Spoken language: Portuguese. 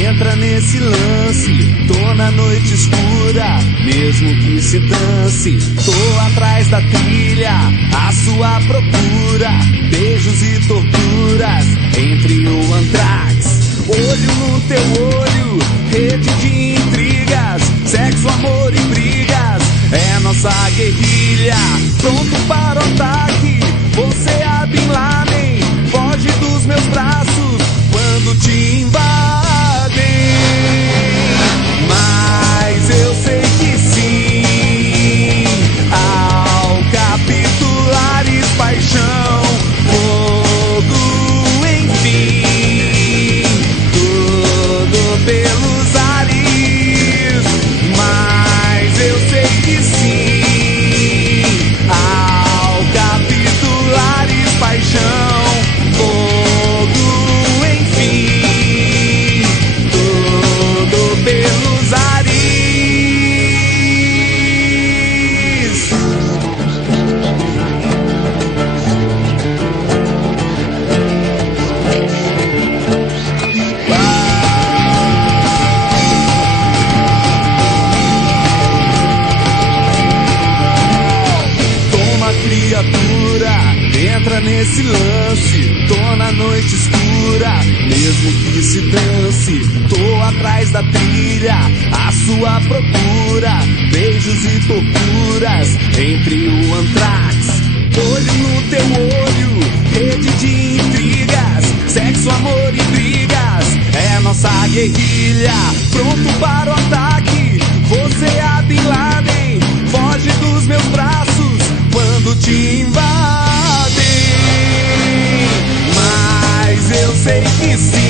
entra nesse lance. Tô na noite escura, mesmo que se dance. Tô atrás da trilha, à sua procura. Beijos e torturas entre o Anthrax. Olho no teu olho, rede de intrigas. Sexo, amor e brigas, é nossa guerrilha. Pronto para o ataque, você é Bin Laden. Foge dos meus braços quando te invadem. Mas eu sei que sim, ao capitulares paixão, fogo, enfim, tudo pelos ares. Mas eu sei que sim, ao capitulares paixão, fogo, enfim, tudo pelos ares. Toma, criatura, entra nesse lance. Tô na noite escura, mesmo que se dance. Tô atrás da trilha, à sua procura. Beijos e torturas entre o Anthrax. Olho no teu olho, rede de intrigas. Sexo, amor e brigas, é nossa guerrilha. Pronto para o ataque, você é Bin Laden. Foge dos meus braços quando te invadem. Mas eu sei que sim,